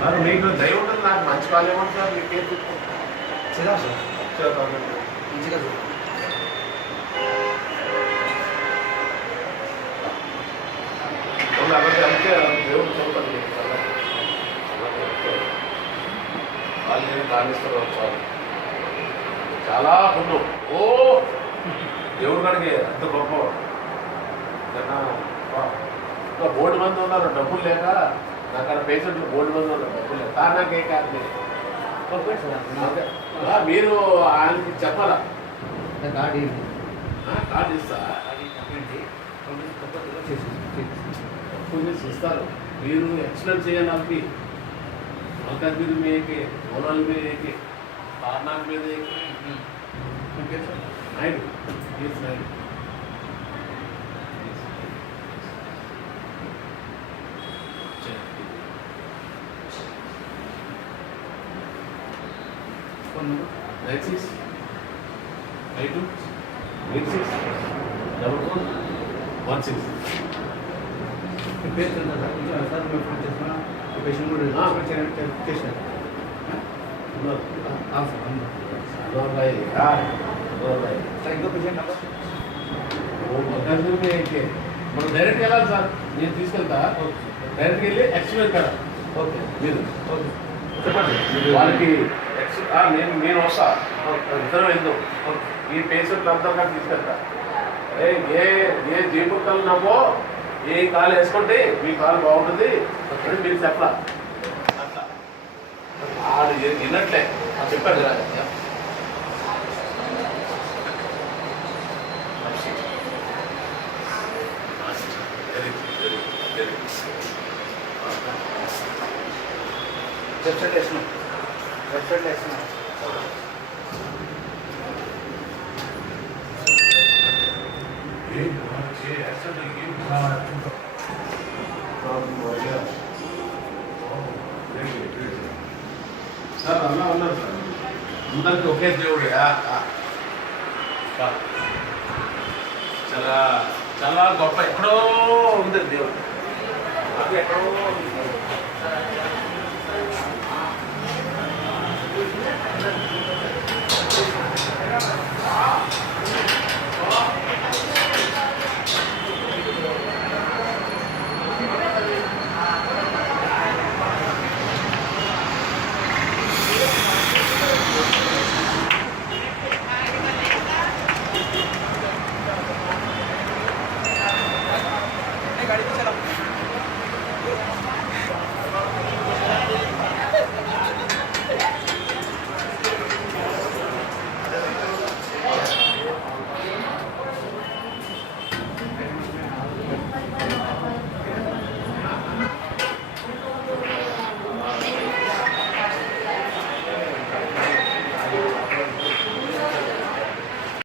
మరి మీకు దయ ఉంటుంది, నాకు మంచి వాళ్ళు ఏమంటారు సార్, మీకేం చేద్దాం సార్, చేద్దాం మంచిగా సార్. అలాగే అంటే దేవుడు చెబుతాడు మీకు వాళ్ళు ఏం కానిస్తారు చాలు, చాలా పుణ్యం. ఓ దేవుడు కాడికి అంత గొప్ప. ఇంకా బోర్డు మంది ఉన్నారు డబ్బులు లేక, నాకు అక్కడ పేషెంట్లు బోర్డు మంది ఉన్నారు డబ్బులు లేక, నాకు ఏ కాదు మీరు ఆయనకి చెప్పాలా, కార్డు ఇస్తా ఇస్తారు. మీరు ఎక్సలెంట్ చేయాలి. వాళ్ళకి మల్కాజ్ మీద మీదకి, ఓనాల మీదకి, పార్నాల మీదకి, నాయుడు నాయుడు నైన్ 6 5 2 8 6 4 1 6. పేరు సార్ మేము ఫోన్ చేస్తున్నా, పేషెంట్ కూడా చేశారు సార్. ఇంకో పేషెంట్ మనం డైరెక్ట్గా వెళ్ళాలి సార్, నేను తీసుకెళ్తా. డైరెక్ట్గా వెళ్ళి ఎక్స్ప్లెయిన్ కదా. ఓకే మీరు ఓకే చెప్పండి. వాళ్ళకి నేను వస్తా, ఇద్దరు వెళ్దాం. ఈ పేషెంట్లు అందరికీ తీసుకెళ్తా. ఏ జీపుతాలు నమ్మో, ఏ కాలు వేసుకుంటే మీ కాలు బాగుంటుంది అని మీరు చెప్పాల. అట్లా ఆడు విన్నట్లే చెప్పారు కదా. వెబ్సైట్ వేస్తున్నాం, వెబ్సైట్ వేస్తున్నాం. సార్ అలా ఉన్నారు సార్, అందరికి ఒకే దేవుడు. చాలా చాలా గొప్ప. ఎక్కడో ఉంది దేవుడు, ఎక్కడో ఉంది.